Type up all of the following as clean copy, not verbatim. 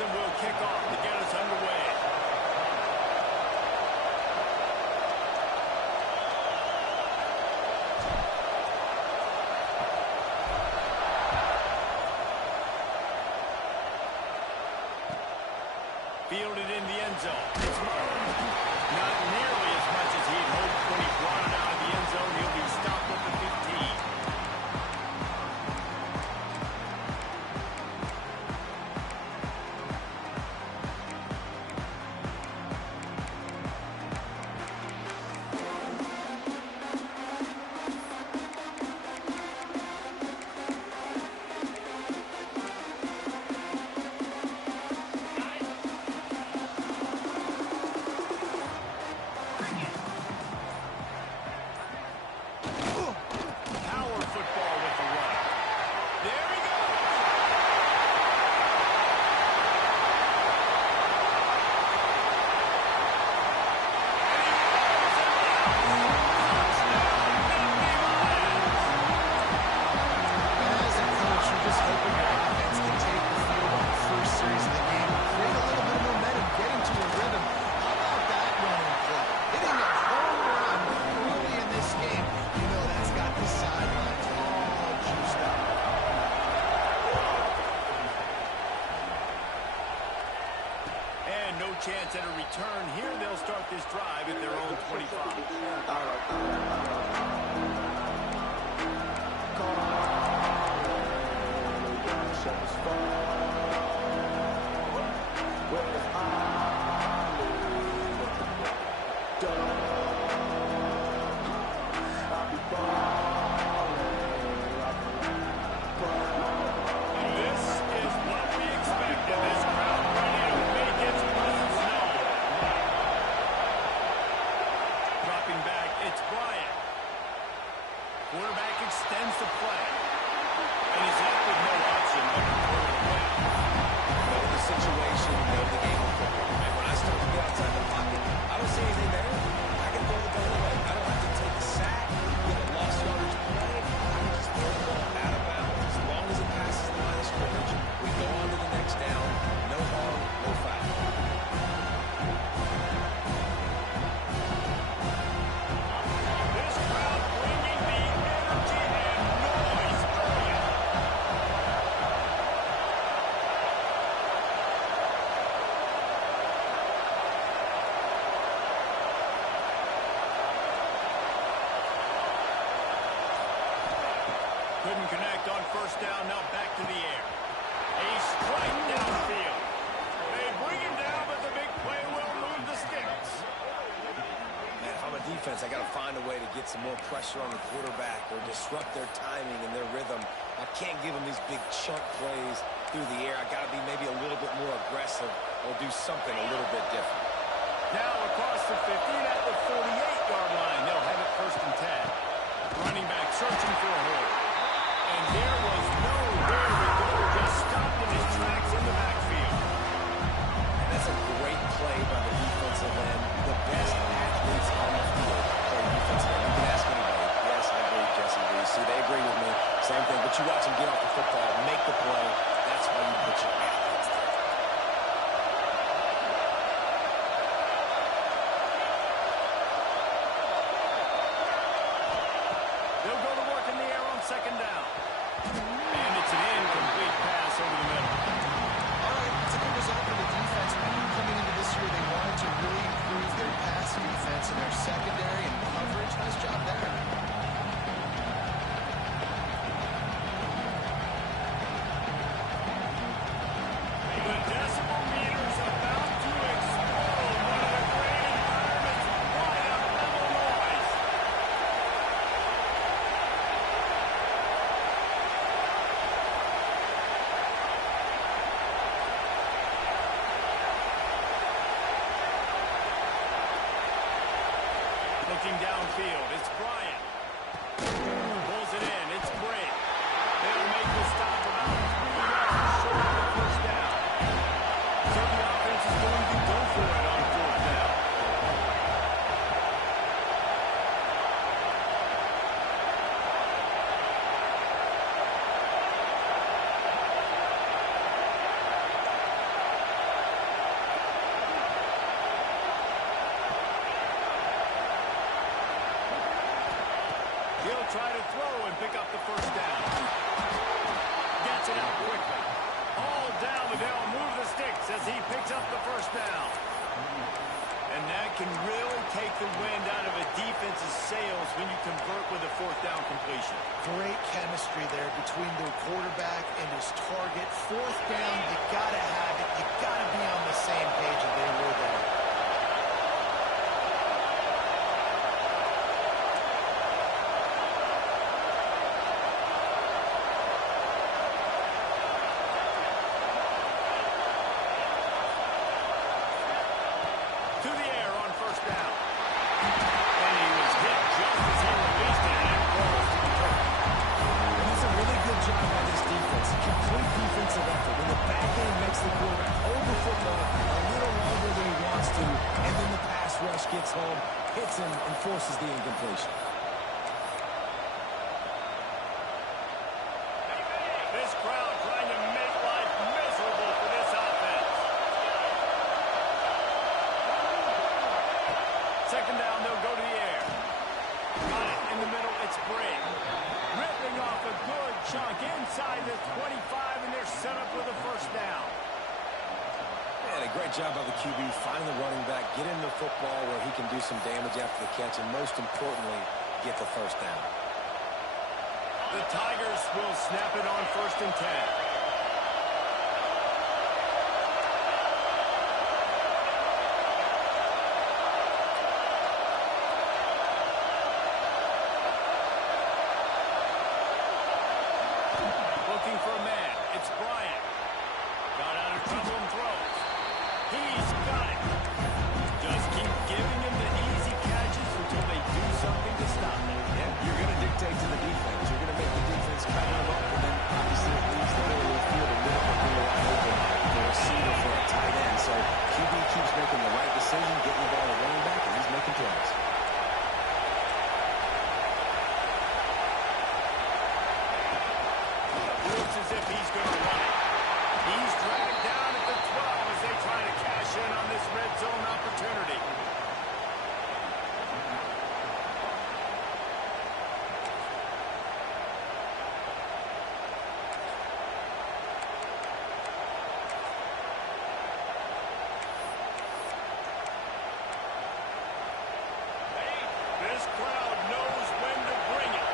Clemson will kick off to get us underway. Fielded in the end zone. It's not nearly as much as he had hoped when he brought it out of the end zone. He'll be stopped at the 15. Chance at a return here. They'll start this drive at their own 25. This is what we expected. This crowd ready to make its presence known. Dropping back, it's Bryant. Quarterback extends the play. And he's left with no option but to throw it away. Know the situation, know the game of football. And when I start to get outside the pocket, I don't see anything there. I can throw the ball away. I don't have to take a sack, get a lost yardage play. I can just throw the ball out of bounds. As long as it passes the line of scrimmage, we go on to the next down. No harm, no foul. This crowd bringing the energy and noise early. Couldn't connect on first down. Now back to the air. A strike downfield. They bring him down, but the big play will move the sticks. Man, if I'm a defense, I got to find a way to get some more pressure on the quarterback or disrupt their timing and their rhythm. I can't give them these big chunk plays through the air. I got to be maybe a little bit more aggressive or do something a little bit different. Now across the 50 at the 48-yard line. They'll have it first and 10. Running back searching for a hole. And there was nowhere to go. Just stopped in his tracks in the backfield. And that's a great play by the defensive end. The best athletes on the field play defensive end. You can ask anybody. Yes, I agree, Jesse agrees. See, they agree with me. Same thing. But you watch them get off the football, make the play. That's why you put your athletes there. They'll go to work in the air on second down. And it's an incomplete pass over the middle. All right, it's a good result for the defense. Coming into this year, they wanted to really improve their pass defense and their secondary and coverage. Nice job there. The decibel meter's about to explode. One of the great environments. What a level noise. Looking downfield, it's Bryant. Pulls it in, it's Brink. They'll make the stop about 3 yards short of the first down. So the offense is going to go for it on fourth down. He'll try to throw and pick up the first down. Gets it out quickly. All down, but they'll move the sticks as he picks up the first down. And that can really take the wind out of a defense's sails when you convert with a fourth down completion. Great chemistry there between the quarterback and his target. Fourth down, you got to have it. You got to be on the same page, and they were there. To the air on first down. And he was hit just as he released it, and it falls to the turf. And it's a really good job by this defense. Complete defensive effort. When the back end makes the quarterback hold the football a little longer than he wants to, and then the pass rush gets home, hits him, and forces the incompletion. This crowd trying to make life miserable for this offense. Second down, they'll go to the air. Got it in the middle, it's Briggs. Ripping off a good chunk inside the 25, and they're set up with a first down. And a great job by the QB finding the running back, get him the football where he can do some damage after the catch, and most importantly, get the first down. The Tigers will snap it on 1st and 10. Looking for a man. It's Bryant. Got out of trouble and throws. He's got it. Just keep giving him the easy catches until they do something to stop it. Yeah, you're going to dictate to the defense. You're going to make the defense cover him up, and then obviously it leaves the middle of the field a little bit more wide open for a receiver for a tight end. So QB keeps making the right decision, getting the ball to running back, and he's making plays. Looks as if he's going to run it. He's dragged down at the 12 as they try to cash in on this red zone opportunity. This crowd knows when to bring it.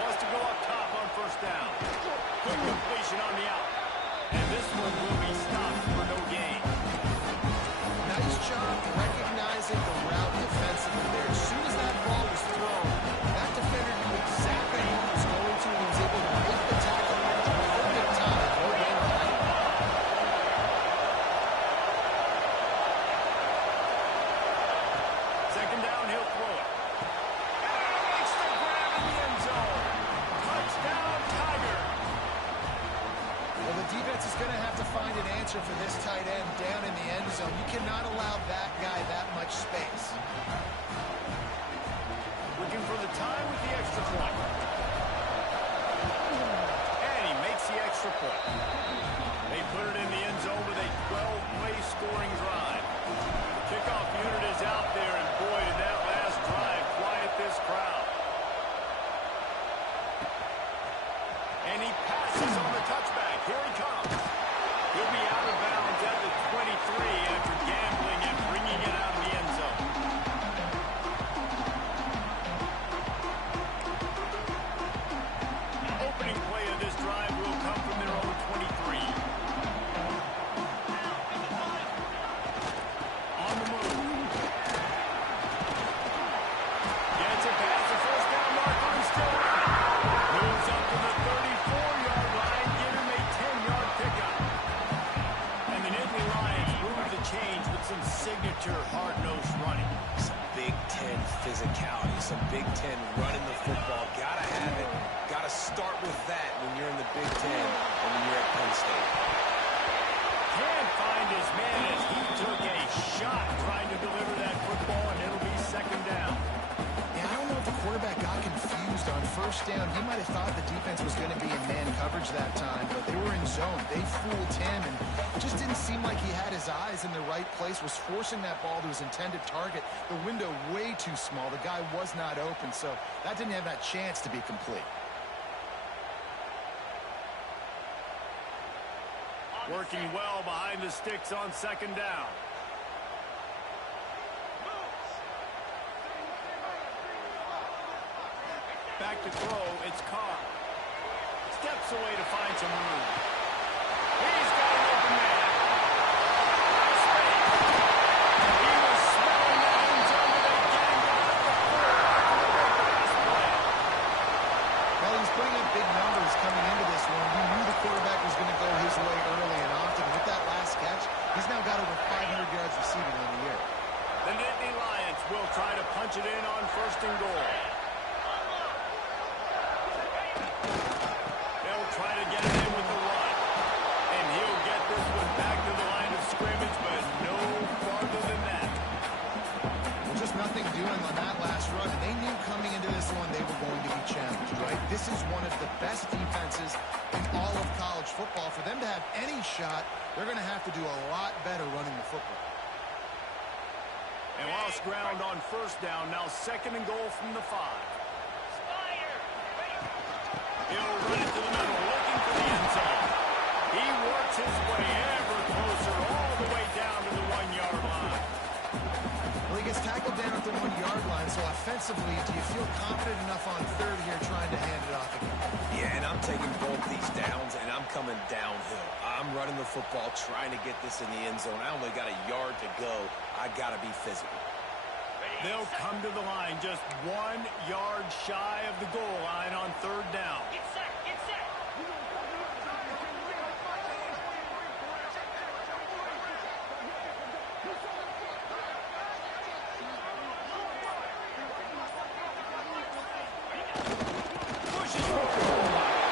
Wants to go up top on first down. Quick completion on the out. And this one will be stopped for no gain. Nice job recognizing the route defensively there. As soon as that ball was thrown, that defender knew exactly what he was going to. He was able to make the tackle at the perfect time. No gain behind it. Second down, he'll throw it. Makes the grab in the end zone. Touchdown, Tiger. Well, the defense is going to have to find an answer for this tight end down in the end zone. You cannot allow that guy that much space. Looking for the time with the extra point. And he makes the extra point. They put it in the end zone with a 12-play scoring drive. The kickoff unit is out there, and boy, did that last drive quiet this crowd. And he passes on the touchback. Here he comes. He'll be out of bounds at the 23 after gambling and bringing it out of the end zone. Opening play of this drive will come from their own 23. On the move. Gets it past the first down marker and still running. Moves up to the 34-yard line, give him a 10-yard pickup. And the Nittany Lions move the change with some signature hard-nosed running. Some Big Ten physicality, some Big Ten running the football. Gotta have it. Gotta start with that when you're in the Big Ten and when you're at Penn State. Can't find his man as he took a shot trying to deliver that football, and it'll be second down. Yeah, I don't know if the quarterback got confused on first first down, he might have thought the defense was going to be in man coverage that time, but they were in zone. They fooled him, and it just didn't seem like he had his eyes in the right place, was forcing that ball to his intended target. The window way too small. The guy was not open, so that didn't have that chance to be complete. Working well behind the sticks on second down. Back to throw, it's Carr. Steps away to find some room. He's got an open man. He was smelling that end zone, but they get him down at the 4. Well, he's putting up big numbers coming into this one. We knew the quarterback was going to go his way early and often. With that last catch, he's now got over 500 yards receiving on the year. The Nittany Lions will try to punch it in on 1st and goal. Try to get it in with the run. And he'll get this one back to the line of scrimmage, but no farther than that. Well, just nothing doing on that last run. And they knew coming into this one they were going to be challenged, right? This is one of the best defenses in all of college football. For them to have any shot, they're going to have to do a lot better running the football. And lost ground on 1st down. Now 2nd and goal from the 5. He'll run it to the middle, looking for the end zone. He works his way ever closer, all the way down to the 1-yard line. Well, he gets tackled down at the 1-yard line, so offensively, do you feel confident enough on 3rd here trying to hand it off again? Yeah, and I'm taking both these downs, and I'm coming downhill. I'm running the football, trying to get this in the end zone. I only got a yard to go. I got to be physical. They'll come to the line just 1 yard shy of the goal line on 3rd down. Get set, get set. Pushes for the goal line.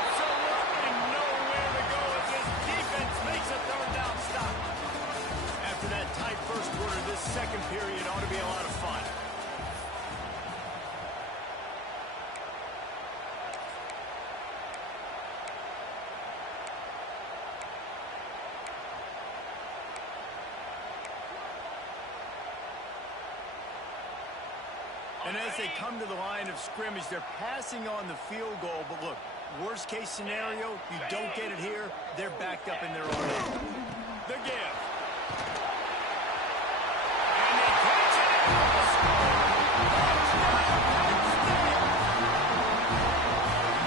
Absolutely nowhere to go as this defense makes a 3rd down stop. After that tight first quarter, this 2nd period ought to be a lot of fun. And as they come to the line of scrimmage, they're passing on the field goal. But look, worst case scenario, you don't get it here, they're backed up in their own end. The give. And they catch it and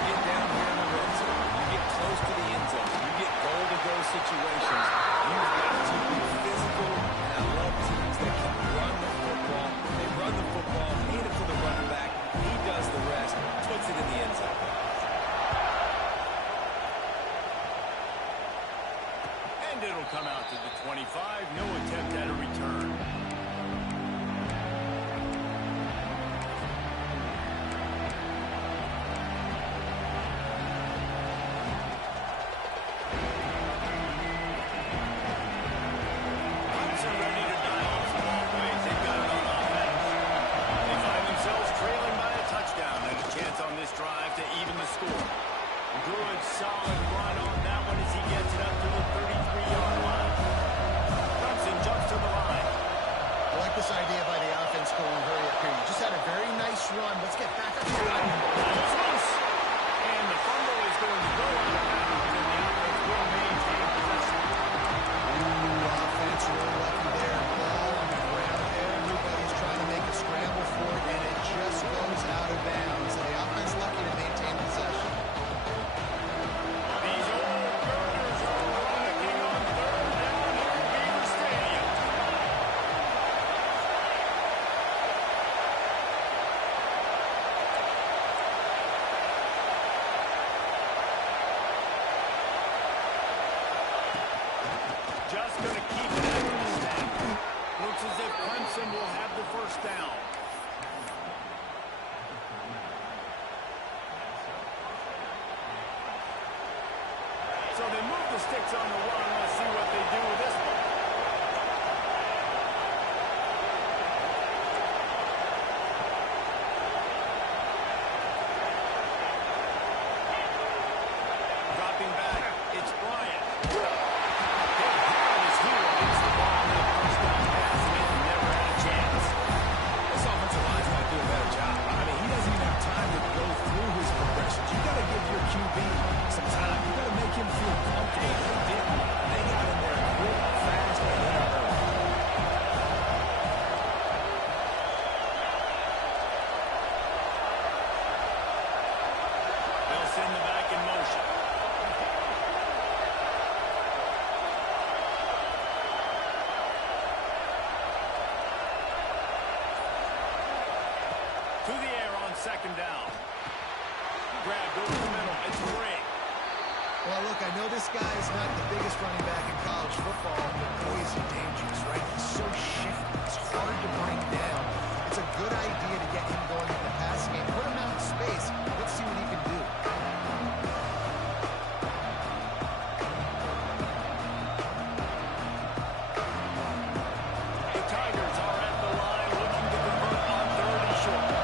You get down here in the red zone. You get close to the end zone. You get goal-to-go situations. You've got to be physical, and I love teams that can run the football. They run the football, hand it to the running back. He does the rest, puts it in the end zone. And it'll come out to the 25. second down. Grabbed over the middle. It's Brady. Well, look, I know this guy is not the biggest running back in college football, but boy, is he dangerous, right? He's so shifty. It's hard to bring down. It's a good idea to get him going in the passing game. Put him out in space. Let's see what he can do. The Tigers are at the line looking to convert on 3rd and short.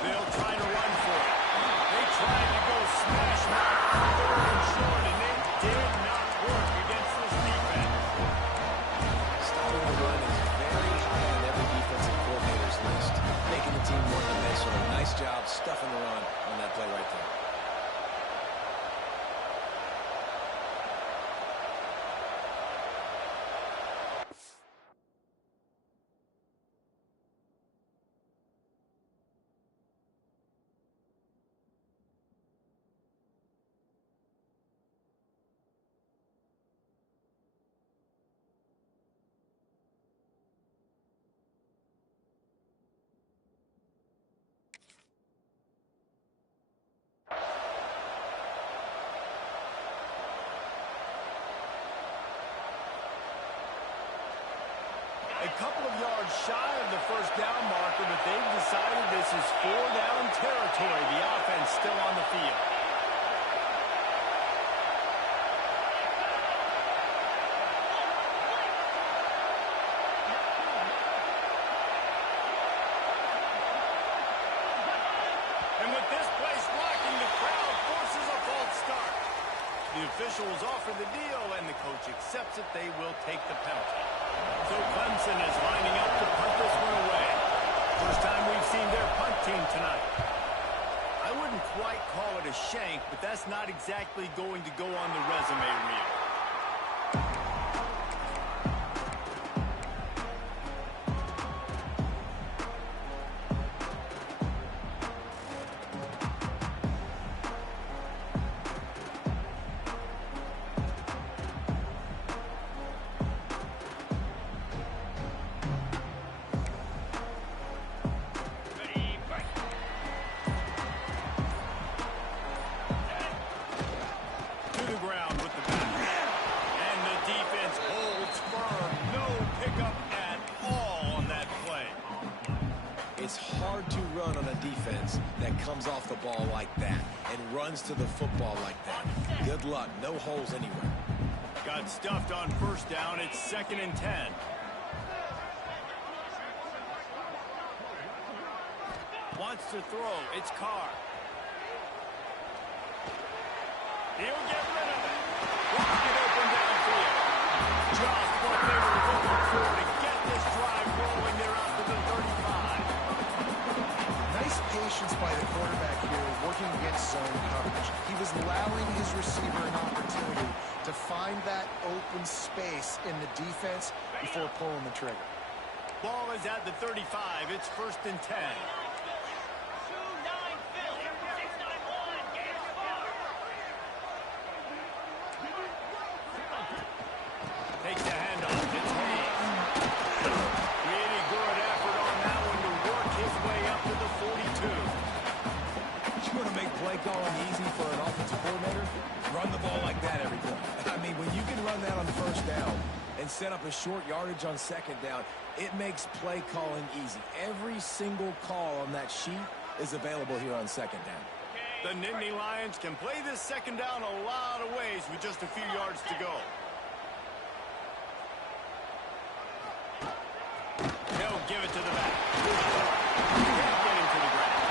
They'll try to run for it. They tried to go smash mouth 3rd and short, and it did not work against this defense. Stopping the run is very high on every defensive coordinator's list. Making the team one-dimensional. Nice job stuffing the run on that play right there. A couple of yards shy of the first down marker, but they've decided this is 4-down territory. The offense still on the field. And with this place rocking, the crowd forces a false start. The officials offer the deal, and the coach accepts it. They will take the penalty. So Clemson is lining up to punt this one away. First time we've seen their punt team tonight. I wouldn't quite call it a shank, but that's not exactly going to go on the resume reel. It's hard to run on a defense that comes off the ball like that and runs to the football like that. Good luck. No holes anywhere. Got stuffed on first down. It's 2nd and 10. Wants to throw. It's Carr. He'll get rid of it. Rocket open downfield. Just what they were looking for to get this drive rolling. They're out to the 35. Nice patience by the quarterback here, working against zone coverage. He was allowing his receiver an opportunity to find that open space in the defense before pulling the trigger. Ball is at the 35. It's 1st and 10. Takes the handoff. It's Hayes. Really good effort on that one to work his way up to the 42. You want to make play calling easy for an offensive coordinator? Run the ball like that every time. I mean, when you can run that on first down and set up a short yardage on second down, it makes play calling easy. Every single call on that sheet is available here on second down. The Nittany Lions can play this second down a lot of ways with just a few yards to go. They'll give it to the back. Can't get him to the ground.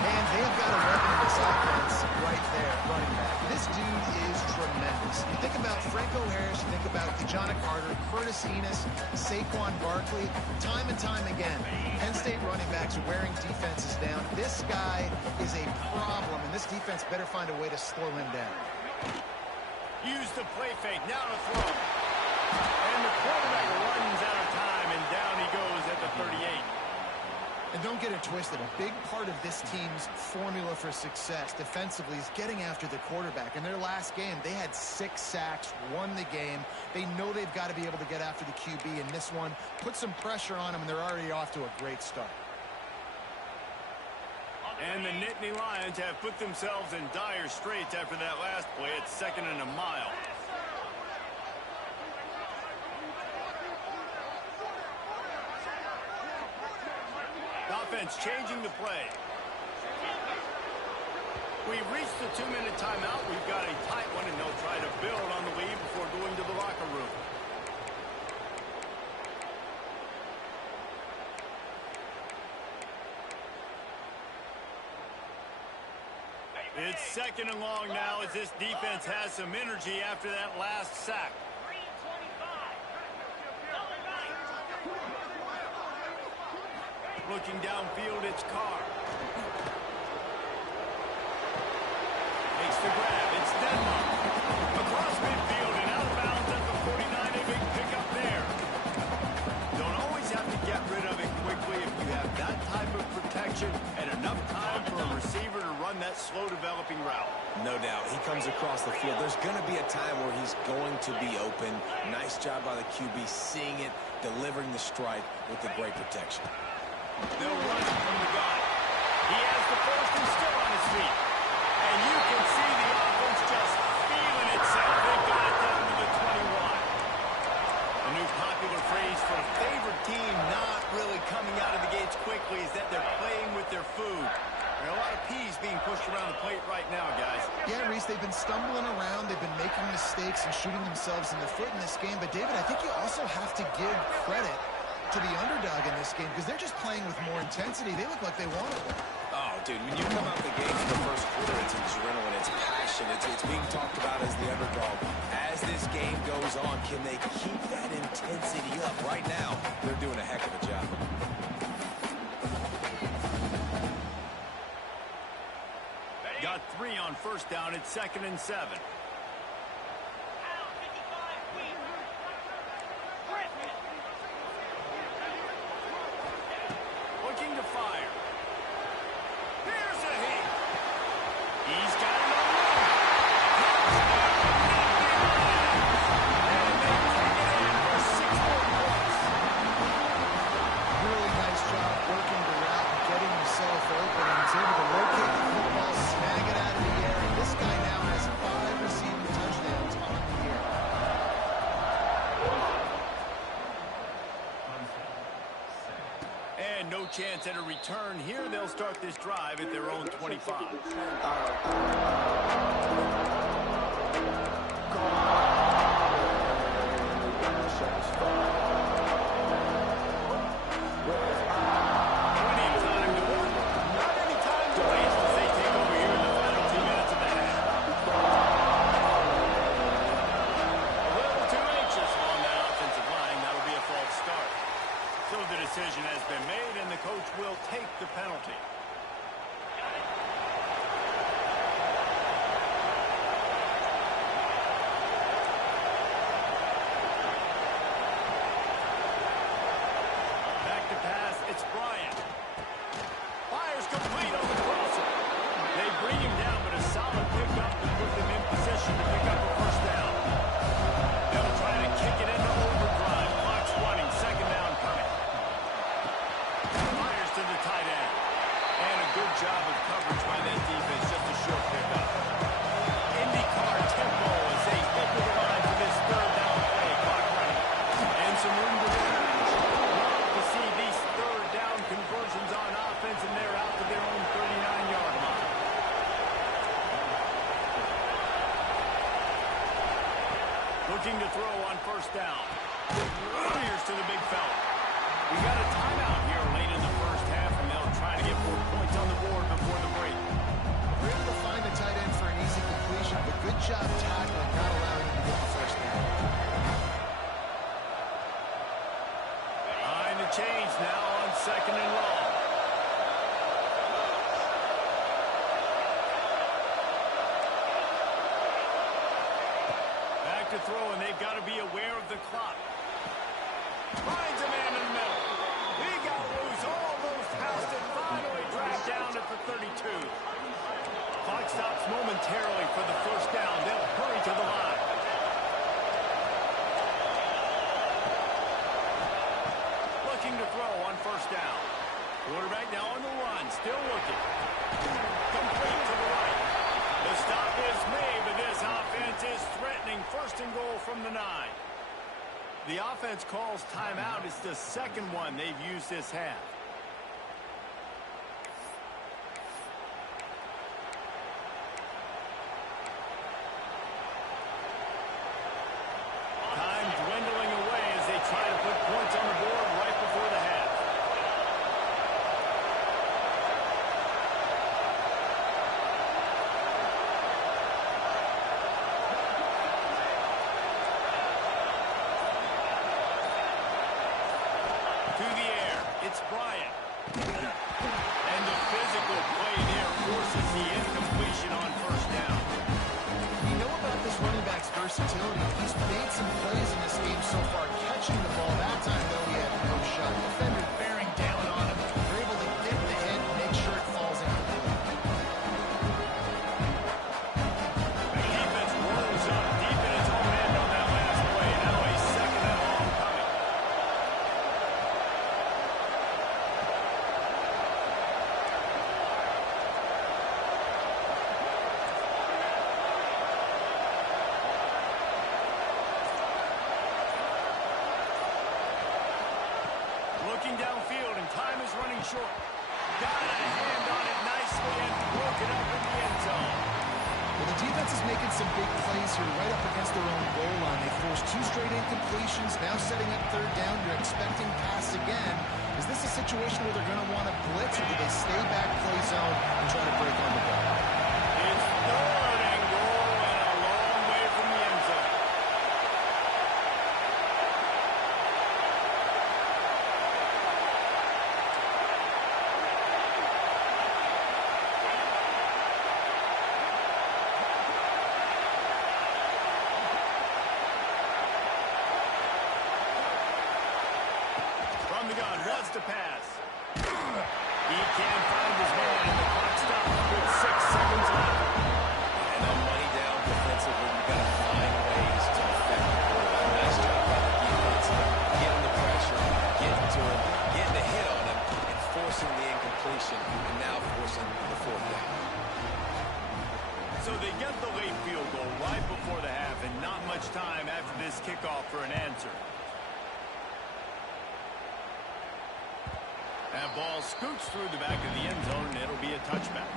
And they've got a weapon in this offense right there, running back. This dude is tremendous. You think about Franco Harris, you think about Kajana Carter, Curtis Enos, Saquon Barkley, time and time again. Penn State running backs are wearing defenses down. This guy is a problem, and this defense better find a way to slow him down. Use the play fake. Now to throw. And the quarterback runs out of time, and down he goes at the 38. And don't get it twisted. A big part of this team's formula for success defensively is getting after the quarterback. In their last game, they had 6 sacks, won the game. They know they've got to be able to get after the QB, and this one put some pressure on them, and they're already off to a great start. And the Nittany Lions have put themselves in dire straits after that last play. It's 2nd and a mile. Offense changing the play. We've reached the 2-minute timeout. We've got a tight one, and they'll try to build on the lead before going to the locker room. It's 2nd and long now as this defense has some energy after that last sack. Looking downfield, it's Carr. Makes the grab. It's Denmark. Across midfield and out of bounds at the 49. A big pickup there. Don't always have to get rid of it quickly if you have that type of protection and enough time for a receiver to run that slow-developing route. No doubt. He comes across the field. There's going to be a time where he's going to be open. Nice job by the QB seeing it, delivering the strike with the great protection. They'll run it from the gun. He has the first and still on his feet. And you can see the offense just feeling itself. They've got it down to the 21. A new popular phrase for a favorite team not really coming out of the gates quickly is that they're playing with their food. There are a lot of peas being pushed around the plate right now, guys. Yeah, Reese, they've been stumbling around. They've been making mistakes and shooting themselves in the foot in this game. But, David, I think you also have to give credit to the underdog in this game because they're just playing with more intensity. They look like they want it. Oh, dude, when you come out the gate in the first quarter, it's adrenaline, it's passion, it's being talked about as the underdog. As this game goes on, can they keep that intensity up? Right now, they're doing a heck of a job. Got 3 on first down. It's 2nd and 7. Looking to fire. Here's a hit. He's got it on the run. And they take it in for 6 more points. Really nice job working the route and getting himself open. And he's able to locate the football, snag it out of the air. And this guy now has 5 receiving touchdowns on the year. And no chance at a return here. They'll start this drive at their own 25. Plenty of time to work. Not any time to waste as they take over here in the final 2 minutes of the half. A little too anxious on that offensive line. That'll be a false start. So the decision has been made, and the coach will take the penalty. Back to pass, it's Bryant. Fires complete on the crosser. They bring him down, but a solid pickup to put them in position to pick up a first down. They'll try to kick it into overdrive. Clock's running, 2nd down coming. Fires to the tight end. And a good job of coverage by that defense. Just a short pickup. IndyCar tempo as they hit to the line for this 3rd down play. Clock running. And some room to run. Love to see these 3rd down conversions on offense, and they're out to their own 39-yard line. Looking to throw on first down. Fires to the big fella. We got a timeout here late in the first half, and they'll try to get 4 points on the board before the break. We're able to find the tight end for an easy completion, but good job tackling, not allowing him to get the first down. Behind the chains now on 2nd and long. Back to throw, and they've got to be aware of the clock. Finds a man in the middle. He got loose, almost housed the 32. Clock stops momentarily for the first down. They'll hurry to the line. Looking to throw on first down. Quarterback now on the run. Still looking. Complete to the right. The stop is made, but this offense is threatening first and goal from the 9. The offense calls timeout. It's the second one they've used this half. Time dwindling away as they try to put points on the board right before the half. To the air, it's Bryant. And the physical play there forces the incompletion on first down. We know about this running back's versatility. He's made some plays in this game so far, catching the ball. That time, though, he had no shot. Defender bearing down on him. They're able to dip the hit and make sure it falls in. The defense rolls up deep in its own end on that last play. Now a second and long coming. Looking downfield, and time is running short. Got a hand on it nicely and broke it up in the end zone. Well, the defense is making some big plays here right up against their own goal line. They forced 2 straight incompletions, now setting up third down. You're expecting pass again. Is this a situation where they're going to want to blitz, or do they stay back, play zone, and try to break on the go? It's third and goal and a long way from the end zone. From the gun, wants to pass. He can't find his man, and the clock stops with 6 seconds left. And on money down defensively, you've got to find ways to affect the quarterback. Nice job by the defense. Getting the pressure, getting to him, getting a hit on him, and forcing the incompletion, and now forcing the fourth down. So they get the late field goal right before the half, and not much time after this kickoff for an answer. That ball scoots through the back of the end zone, and it'll be a touchback.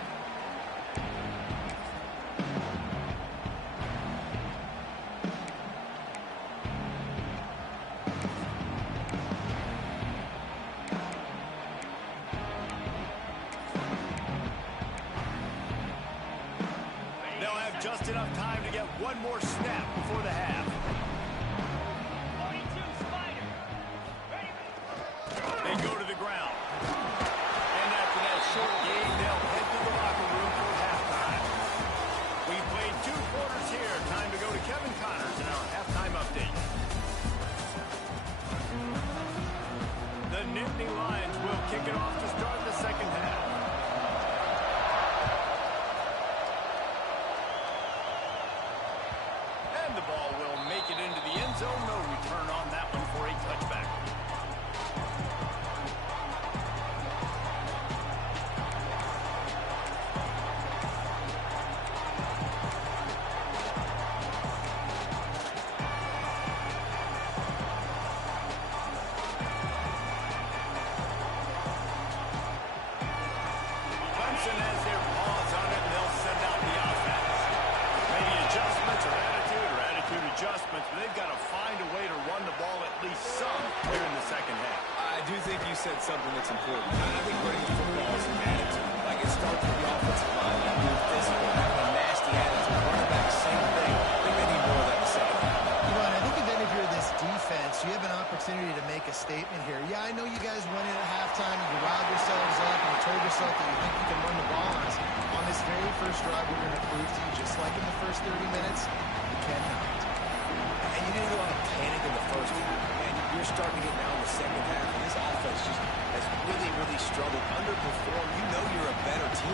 They'll have just enough time to get one more snap before the half. They go to the ground. And after that short game, they'll head to the locker room for halftime. We played 2 quarters here. Time to go to Kevin Connors in our halftime update. The Nittany Lions will kick it off to start the second half. And the ball will make it into the end zone. No return on that one for a touchback. Clemson has their paws on it, and they'll send out the offense. Maybe adjustments or attitude adjustments, but they've got to find a way to run the ball at least some here in the second half. I do think you said something that's important. I think running the football is an attitude. Like it starts with the offensive line, being physical, having a nasty attitude. Running back, same thing. I think they need more of that in the second half. You know, and I think if you're this defense, you have an opportunity to make a statement here. Yeah, I know you guys went in at halftime, you riled yourselves up, and you told yourself that you think you can run the ball on us. On this very first drive, we're going to prove to you, just like in the first 30 minutes, you cannot. And you didn't go out and panic in the first half. And you're starting to get now in the second half, and this offense just has really, really struggled, underperformed. You know you're a better team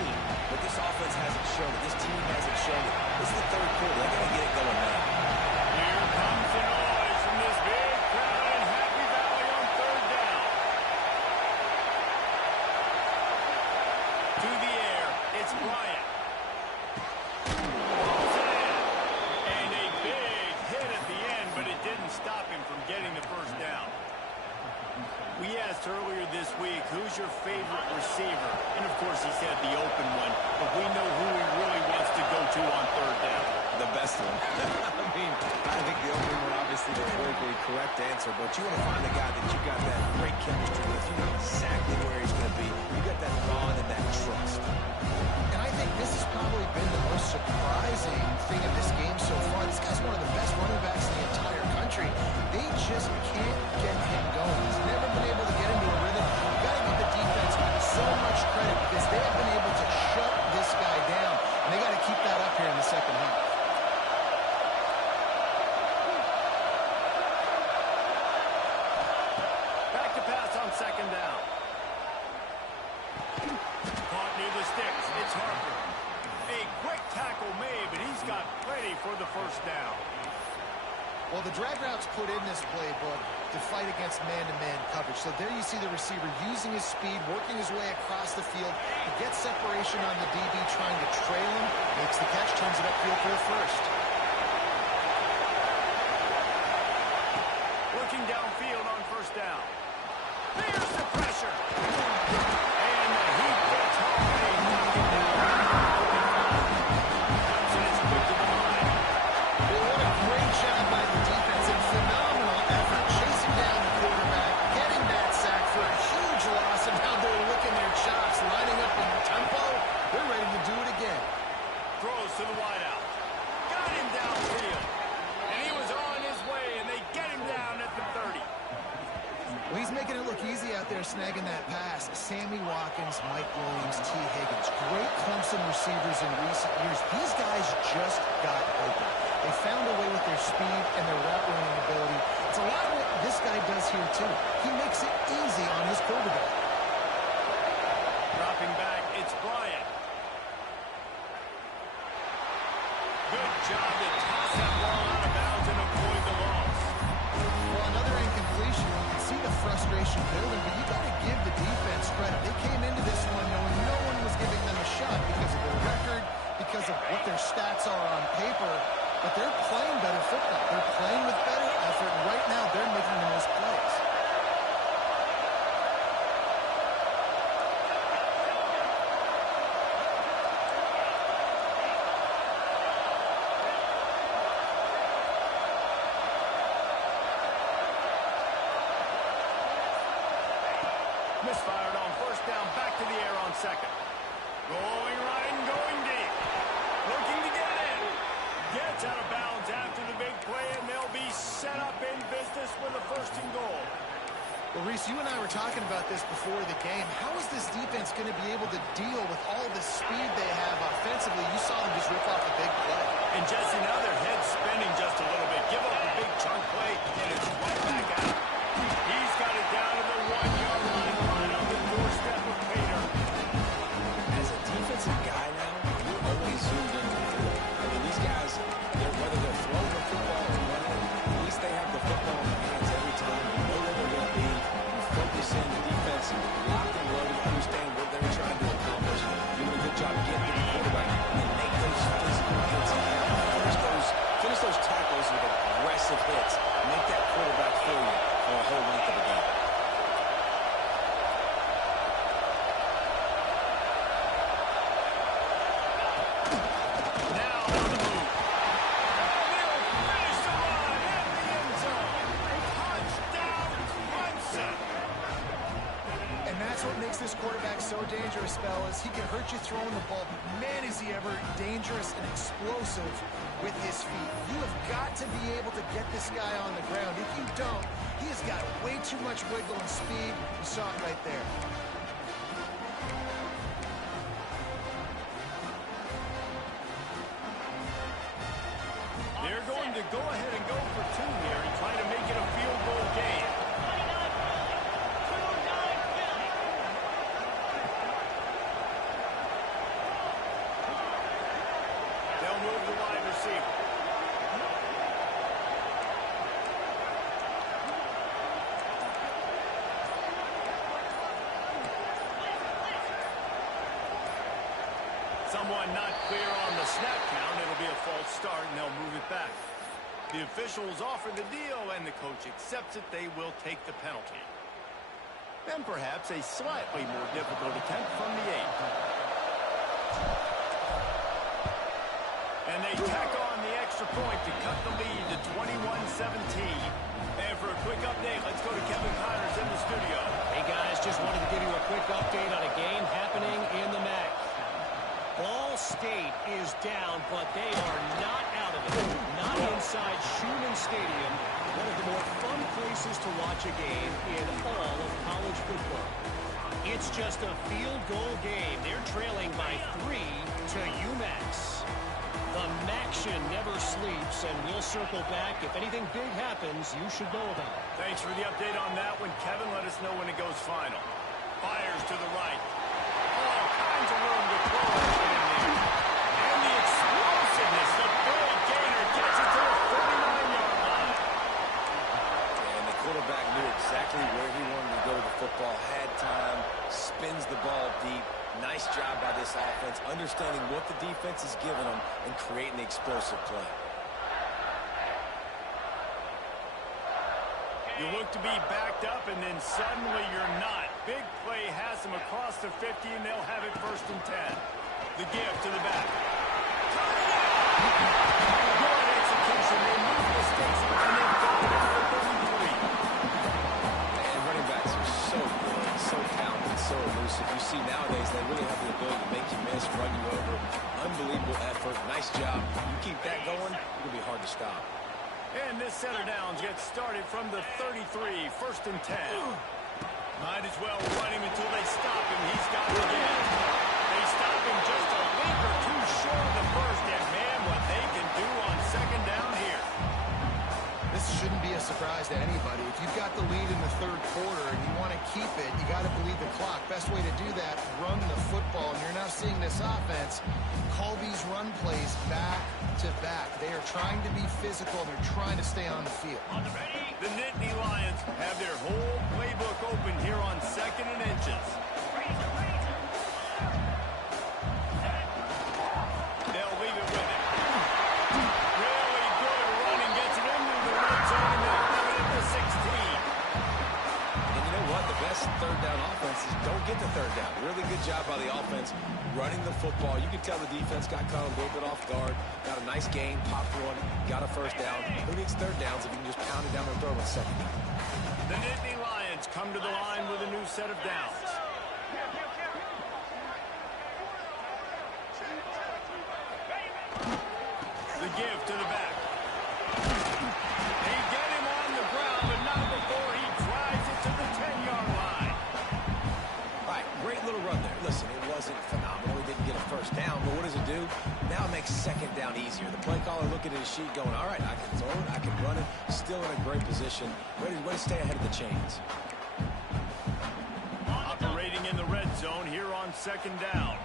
asked earlier this week, who's your favorite receiver? And, of course, he said the open one, but we know who he really wants to go to on third down. The best one. I mean, I think the opening one, obviously, the politically correct answer, but you want to find a guy that you got that great chemistry with. You know exactly where he's going to be. You got that bond and that trust. And I think this has probably been the most surprising thing of this game so far. This guy's one of the best running backs in the entire country. They just can't get him going. He's never been able to get into a rhythm. You got to give the defense so much credit because they have been able to shut this guy down. And they got to keep that up here in the second half. Back to pass on second down. Caught near the sticks. It's Harper. A quick tackle made, but he's got plenty for the first down. Well, the drag route's put in this playbook to fight against man-to-man coverage. So there you see the receiver using his speed, working his way across the field. He gets separation on the DB trying to trail him, makes the catch, turns it upfield for the first. Looking downfield on first down. There's the pressure. And he gets home. They knock it down. Clemson is quick to the line. Well, what a great job by the defense and phenomenal effort chasing down the quarterback, getting that sack for a huge loss, and now they're licking their chops, lining up in tempo. They're ready to do it again. Throws to the wideout. Got him downfield. And he was on his way, and they get him down at the 30. Well, he's making it look easy out there snagging that pass. Sammy Watkins, Mike Williams, T. Higgins. Great Clemson receivers in recent years. These guys just got open. They found a way with their speed and their route running ability. It's a lot of what this guy does here, too. He makes it easy on his quarterback. Dropping back, it's Bryant. Good job to toss that ball out of bounds and avoid the loss. Well, another incompletion. You can see the frustration building, but you got to give the defense credit. They came into this one knowing no one was giving them a shot because of their record, because of what their stats are on paper, but they're playing better football. They're playing with better effort, and right now they're making the most plays. Misfired on first down, back to the air on second. Going right and going deep. Looking to get in. Gets out of bounds after the big play, and they'll be set up in business with a first and goal. Well, Reese, you and I were talking about this before the game. How is this defense going to be able to deal with all the speed they have offensively? You saw them just rip off a big play. And Jesse, now their head's spinning just a little bit. Give up a big chunk play, and it's right back out. He's got it down to the 1-yard line, right on the doorstep of Pater. As a defensive guy now, you're always zoomed in on the field. I mean, these guys, whether they're throwing the football or running it, at least they have the football in their hands every time. You know where they're going to be. You focus in the defense, locked and loaded, understand what they're trying to accomplish, doing a good job getting to the quarterback, and then make those physical hits. Finish those tackles with aggressive hits. Make that quarterback feel you for a whole length of the game. Now on the move. They'll finish the run at the end zone. Touchdown, Clemson. And that's what makes this quarterback so dangerous, fellas. He can hurt you throwing the ball, but man, is he ever dangerous and explosive with his feet. You have got to be able to get this guy on the ground. If you don't, he has got way too much wiggle and speed. You saw it right there. They're going to go ahead and go for two here and try to make it a field goal game. They'll move the wide receiver. Someone not clear on the snap count. It'll be a false start, and they'll move it back. The officials offer the deal, and the coach accepts it. They will take the penalty. and perhaps a slightly more difficult attempt from the 8. And they tack on the extra point to cut the lead to 21-17. And for a quick update, let's go to Kevin Connors in the studio. Hey guys, just wanted to give you a quick update on a game happening in the MAC. Ball State is down, but they are not out of it. Not inside Schumann Stadium, one of the more fun places to watch a game in all of college football. It's just a field goal game. They're trailing by 3 to UMass. The MACtion never sleeps, and we'll circle back. If anything big happens, you should know about it. Thanks for the update on that one, Kevin. Let us know when it goes final. Fires to the right. All kinds of room to throw in there. And the explosiveness, the big gainer gets it to the 49-yard line. And the quarterback knew exactly where he wanted to go with the football, had time, spins the ball deep. Nice job by this offense, understanding what the defense is giving them and creating the explosive play. You look to be backed up, and then suddenly you're not. Big play has them across the 50, and they'll have it 1st and 10. The give to the back. Good execution. They move the sticks, and they've got it to the 33. And running backs are so good, so talented, so elusive. You see nowadays they really have the ability to make you miss, run you over. Unbelievable effort. Nice job. You keep that going, it'll be hard to stop. And this set of downs gets started from the 33, 1st and 10. Might as well run him until they stop him. He's got it again. They stop him just a link or two short of the first. And man, what they can do on 2nd down here. This shouldn't be a surprise to anybody. If you've got the lead in the 3rd quarter and you want to keep it, you got to bleed the clock. Best way to do that, run the football. And you're now seeing this offense call these run plays back to back. They are trying to be physical. They're trying to stay on the field. The Nittany Lions have their whole playbook open here on 2nd and inches. They'll leave it with him. Really good running, gets it into the red zone, and they'll have it at the 16. And you know what? The best 3rd down offenses don't get the 3rd down. Really good job by the offense running the football. You can tell the defense got caught a little bit off guard. Got a nice gain, popped one, got a 1st down. Who needs 3rd downs if you can just pound it down their throat on 2nd down? The Nittany Lions come to the line with a new set of downs. The give to the back. They get him on the ground, but not before he drives it to the 10-yard line. All right, great little run there. Listen, it wasn't phenomenal. He didn't get a 1st down, but what does it do? Now it makes 2nd down easier. The play caller looking at his sheet going, all right, I can throw it, I can run it. Still in a great position. Ready to stay ahead of the chains. Operating in the red zone here on 2nd down.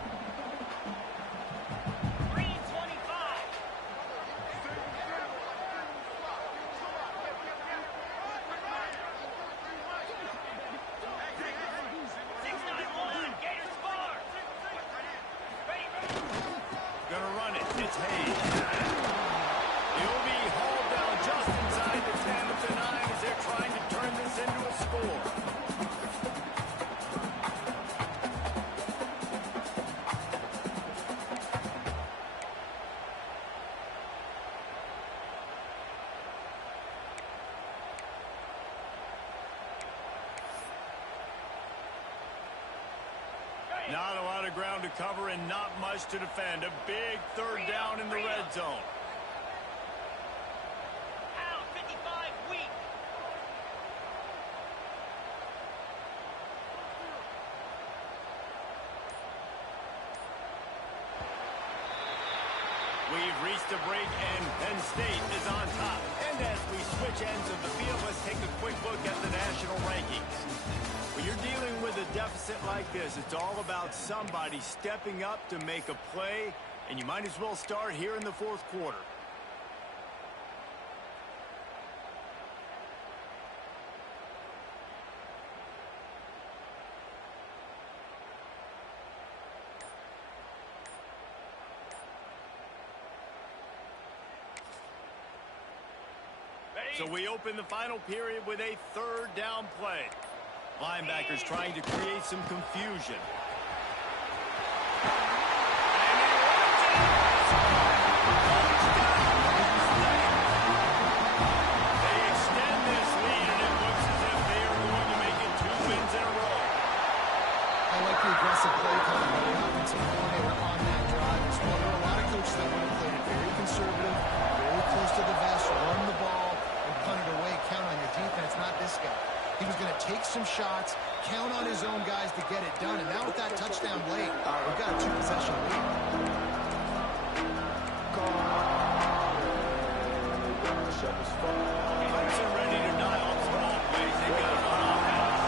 Gonna run it. It's Hayes. He'll be hauled down just inside the 10 of the 9 as they're trying to turn this into a score. Not a lot of ground to cover and not much to defend. A big 3rd down in the red zone. Out, 55, weak. We've reached a break, and Penn State is on top. And as we switch ends of the field, let's take a quick look at the national rankings. When you're dealing with a deficit like this, it's all about somebody stepping up to make a play, and you might as well start here in the 4th quarter. So we open the final period with a 3rd down play. Linebackers trying to create some confusion. They extend this lead, and it looks as if they are going to make it 2 wins in a row. I like the aggressive play calling by the offensive coordinator on that drive as well. There are a lot of coaches that would have played it very conservative, very close to the vest, run the ball, and punt it away. Count on your defense, not this guy. He was going to take some shots, count on his own guys to get it done. And now with that touchdown late, we've got a 2-possession lead. Clemson ready to dial up some off plays. They've got it on offense.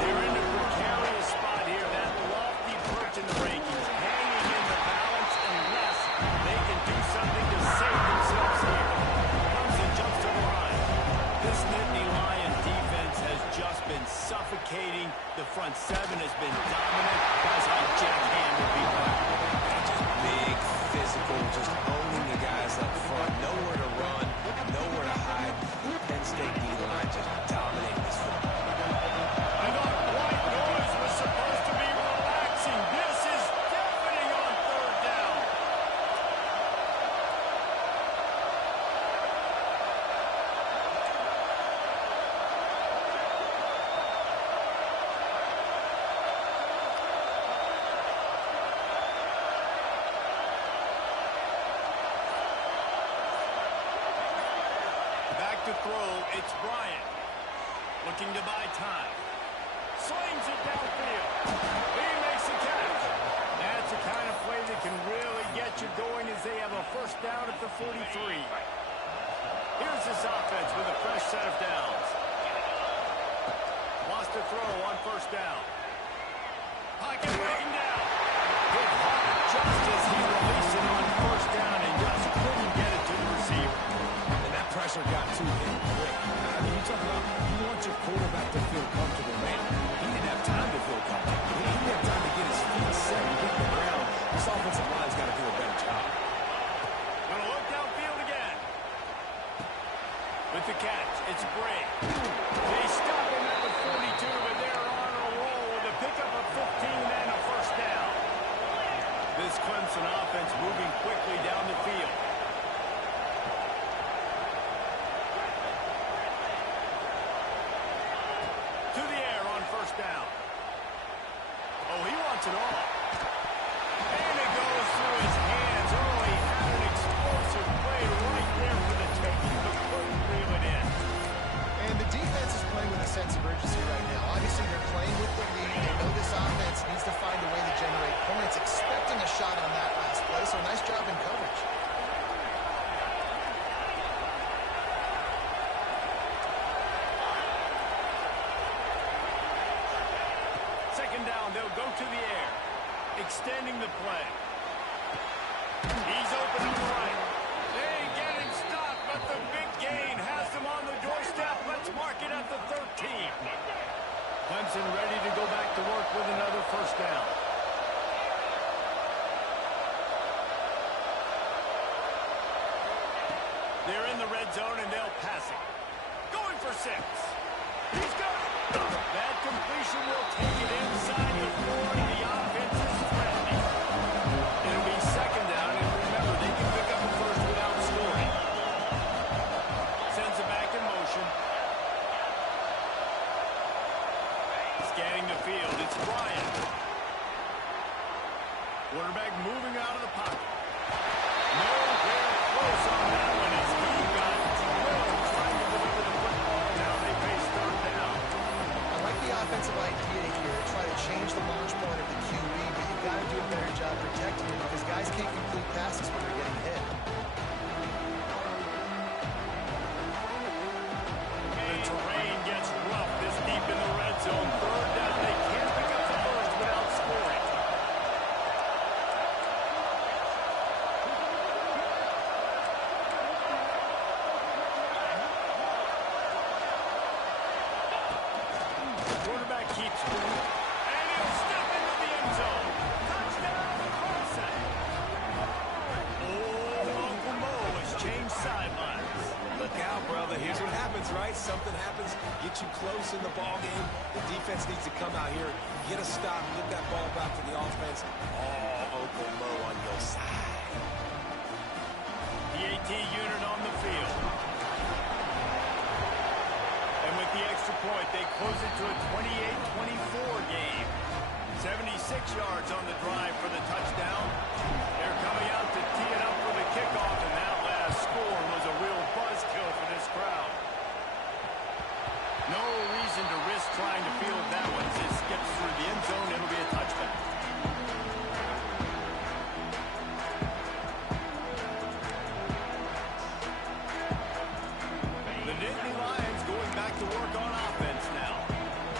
They're in a precarious spot here. That lofty perch in the rankings, hanging in the balance unless they can do something to save themselves here. Clemson jumps to the line. This Nittany Lion defense has just been suffocating. The front seven has been dominant. Guys like Jack Hand will be back. Just big, physical, just owning the guys up front. Nowhere to run, nowhere to hide. Penn State D-line just dominating this football. I thought white noise was supposed to be relaxing. This is deafening on 3rd down. Back to throw, it's Bryant. Looking to buy time. Slings it downfield. He makes the catch. That's the kind of play that can really get you going as they have a 1st down at the 43. Here's this offense with a fresh set of downs. Wants to throw on 1st down. Pocket breaking down. Hit hard just as he released it on 1st down and just couldn't get it to the receiver. And that pressure got to him quick. I mean, you talk about you want your quarterback to feel comfortable, man. He didn't have time to feel comfortable. He didn't have time to get his feet set and get the ground. This offensive line's got to do a better job. Gonna look downfield again. With the catch, it's Bray. They stop him at the 42, but they're on a roll with a pickup of 15 and a 1st down. This Clemson offense moving quickly down the field. To the air on 1st down. Oh, he wants it all. And it goes through his hands. Oh, he had an explosive play right there for the taking, but couldn't reel it in. And the defense is playing with a sense of urgency right now. Obviously, they're playing with the lead. They know this offense needs to find a way to generate points, expecting a shot on that last play. So nice job in coverage. They'll go to the air, extending the play. He's open to the right. They get him stopped, but the big gain has them on the doorstep. Let's mark it at the 13. Clemson ready to go back to work with another 1st down. They're in the red zone, and they'll pass it. Going for 6. He's got it. That completion will take it inside the 4, and the offense is threatening. It'll be 2nd down, and remember, they can pick up a 1st without scoring. Sends it back in motion. Scanning the field, it's Bryant. Quarterback moving out of the pocket. Nowhere close on that one as he got drilled trying to deliver the football. Now they face 3rd down. I like the offensive idea here. Try to change the launch point of the QE, but you've got to do a better job protecting him because guys can't complete passes when they're getting hit. The terrain gets rough this deep in the red zone. 3rd down. They can't pick up the 1st without scoring. Quarterback keeps moving. And he'll step into the end zone. Touchdown, Clemson. Oh, Uncle Mo has changed sidelines. Look out, brother. Here's what happens. happens, right? Something happens, get you close in the ball game. The defense needs to come out here, get a stop, get that ball back to the offense. Oh, Uncle Mo on your side. The AT unit on the field. And with the extra point, they close it to a 28-24 game. 76 yards on the drive for the touchdown. They're coming out to tee it up for the kickoff, and that last score was a real buzzkill for this crowd. No reason to risk trying to field that one. As it skips through the end zone, it'll be a touchback. The Nittany Lions going back to work on offense now.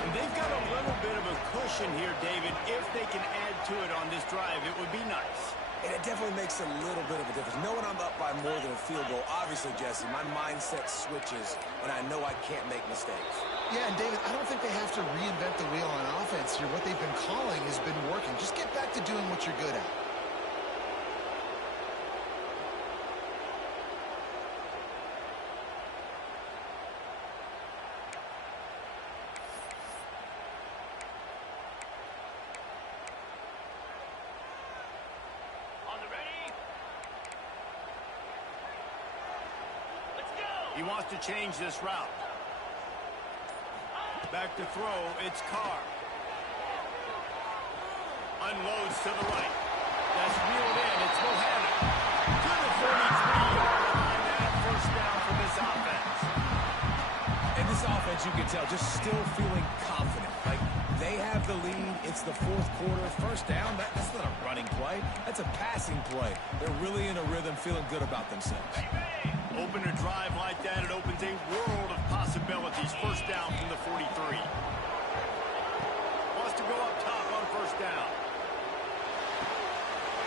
And they've got a little bit of a cushion here, David. If they can add to it on this drive, it would be nice. And it definitely makes a little bit of a difference. Knowing I'm up by more than a field goal, obviously, Jesse, my mindset switches, and I know I can't make mistakes. Yeah, and David, I don't think they have to reinvent the wheel on offense here. What they've been calling has been working. Just get back to doing what you're good at. He wants to change this route. Back to throw, it's Carr. Unloads to the right. That's reeled in, it's Bohannon. To the 43-yard line, and first down for this offense. And this offense, you can tell, just still feeling confident. Like, they have the lead, it's the fourth quarter. First down, that's not a running play. That's a passing play. They're really in a rhythm, feeling good about themselves. Open a drive like that, it opens a world of possibilities. First down from the 43. Wants to go up top on first down.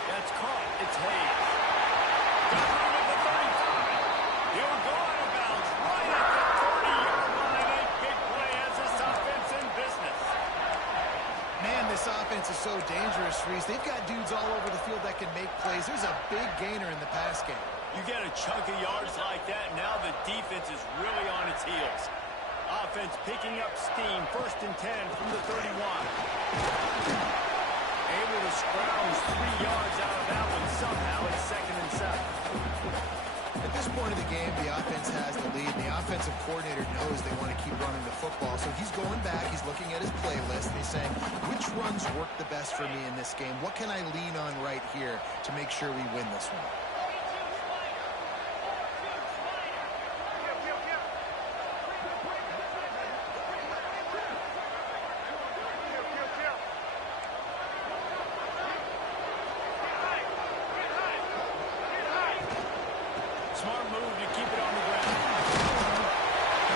That's caught. It's Hayes. Got rid of the 35. He'll go out of bounds right at the 30-yard line. A big play as this offense in business. Man, this offense is so dangerous, Reese. They've got dudes all over the field that can make plays. There's a big gainer in the pass game. You get a chunk of yards like that, now the defense is really on its heels. Offense picking up steam, 1st and 10 from the 31. Able to scrounge 3 yards out of that one somehow. It's 2nd and 7. At this point of the game, the offense has the lead, and the offensive coordinator knows they want to keep running the football. So he's going back, he's looking at his playlist, and he's saying, which runs work the best for me in this game? What can I lean on right here to make sure we win this one? Smart move to keep it on the ground.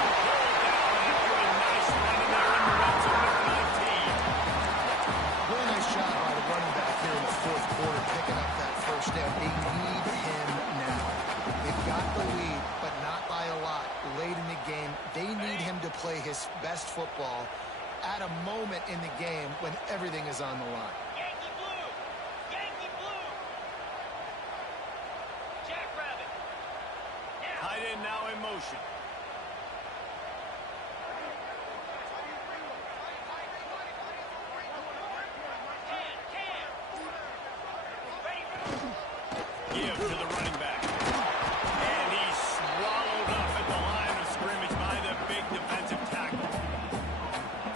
Pull it down after a nice run in there in the red zone at 19. Really nice job by the running back here in the fourth quarter, picking up that first down. They need him now. They've got the lead, but not by a lot. Late in the game, they need him to play his best football at a moment in the game when everything is on the line. Yankee blue! Yankee blue! Jackrabbit! Tight end now in motion. Give to the running back. And he's swallowed up at the line of scrimmage by the big defensive tackle.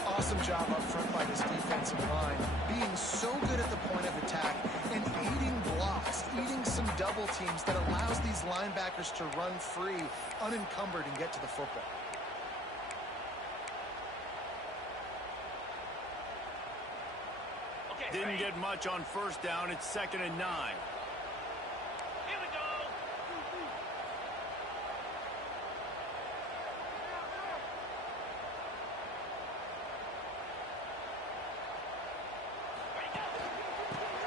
Awesome job up front by this defensive line, being so good at the point of attack and eating blocks, eating some double teams that allows these linebackers to run free, unencumbered, and get to the football. Didn't get much on first down. It's 2nd and 9. Here we go.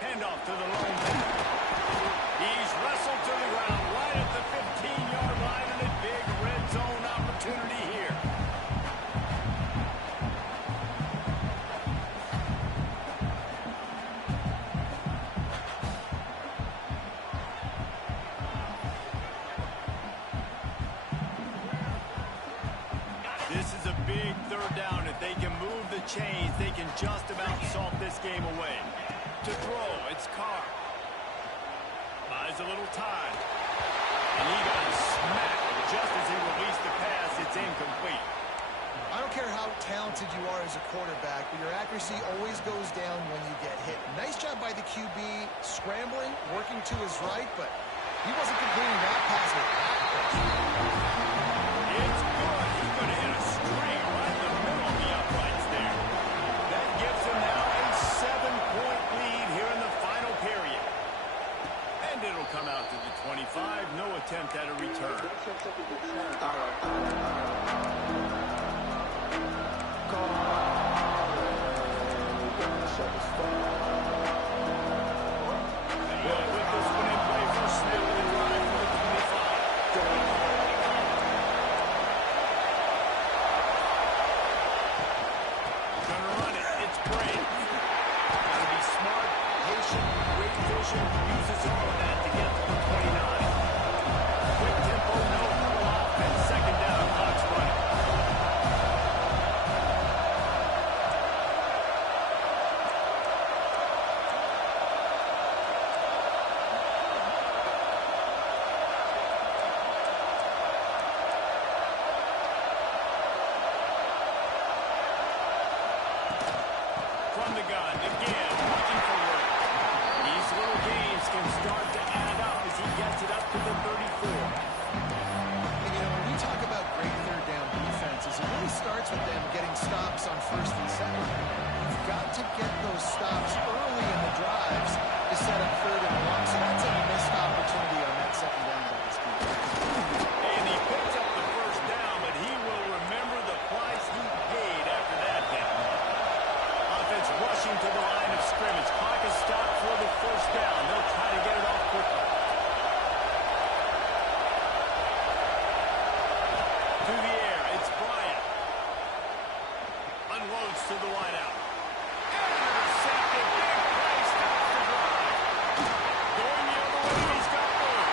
Handoff to the lone back. He's wrestled to the ground right at the 15-yard line, and a big red zone opportunity here. third down, if they can move the chains, they can just about salt this game away. To throw, it's Carr. Buys a little time. And he got smacked just as he released the pass. It's incomplete. I don't care how talented you are as a quarterback, but your accuracy always goes down when you get hit. Nice job by the QB scrambling, working to his right, but he wasn't completing that pass with that pressure. It's good. He's going to hit a string right in the middle of the uprights there. That gives him now a 7-point lead here in the final period. And it'll come out to the 25. No attempt at a return. Uses all of that to get to the 29. Quick tempo, no huddle offense. Second down, clock's running. From the gun, again, looking for work. These little gains can start to add up as he gets it up to the 34. And, when we talk about great third down defenses, it really starts with them getting stops on first and second. You've got to get those stops early in the drives to set up third and long, so that's a missed opportunity on that second down by this team. And he picks up the first down, but he will remember the price he paid after that hit. Offense rushing to the line of scrimmage. Clock is stopped for the first down. They'll try to get it off quickly. To the air, it's Bryant. Unloads to the wideout. And intercepted. Big play, stops the drive. Going the other way, he's got room.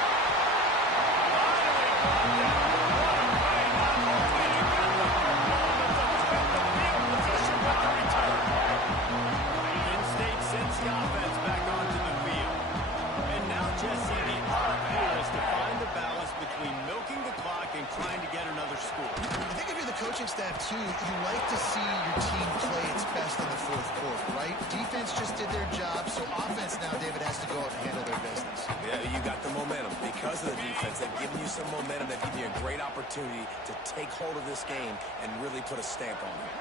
Finally brought down. What a play. Not only to get the football, but to flip the field position with the return. Penn State sends the offense back onto the field. And now, Jesse, the art here is to find the balance between milking the clock and trying to get another score. I think if you're the coaching staff, too, you like to see your team play its best in the fourth quarter, right? Defense just did their job, so offense now, David, has to go out and handle their business. Yeah, you got the momentum. Because of the defense, they've given you some momentum. They've given you a great opportunity to take hold of this game and really put a stamp on it.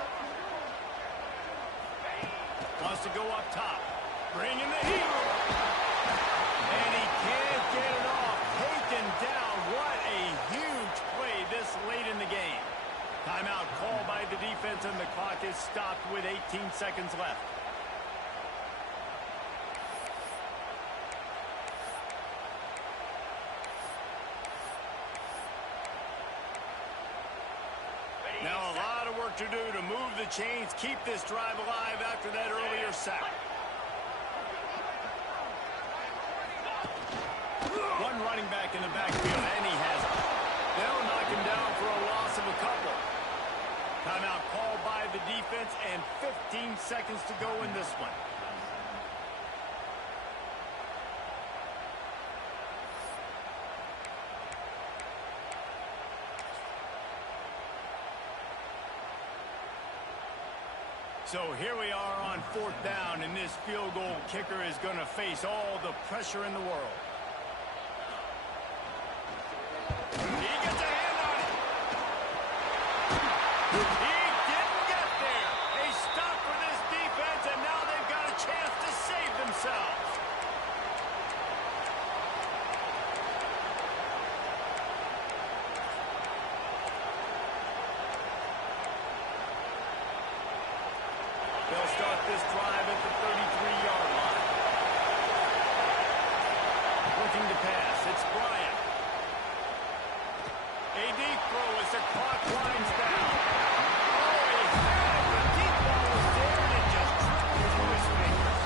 Wants to go up top. Bring in the heat. And he can't get it off. Taken down. What a huge play this late in the game. Timeout called by the defense, and the clock is stopped with 18 seconds left. Now a lot of work to do to move the chains, keep this drive alive after that earlier sack. One running back in the backfield, and he has it. They'll knock him down for a loss of a couple. Timeout called by the defense, and 15 seconds to go in this one. So here we are on fourth down, and this field goal kicker is going to face all the pressure in the world. He gets a hand on it. He didn't get there. A stop for this defense, and now they've got a chance to save themselves. They'll start this drive at the 33-yard line. Looking to pass. It's Bryant. A deep throw as the clock winds down. Oh, he had it. The deep ball was there, and it just tripped through his fingers.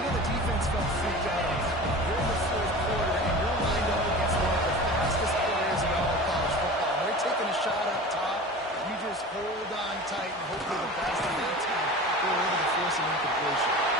Well, the defense felt freaked out on that one. You're in the fourth quarter, and you're lined up against one of the fastest players in all of college football. They're taking a shot up top. You just hold on tight and hopefully the best. And that time, they were able to force an incompletion.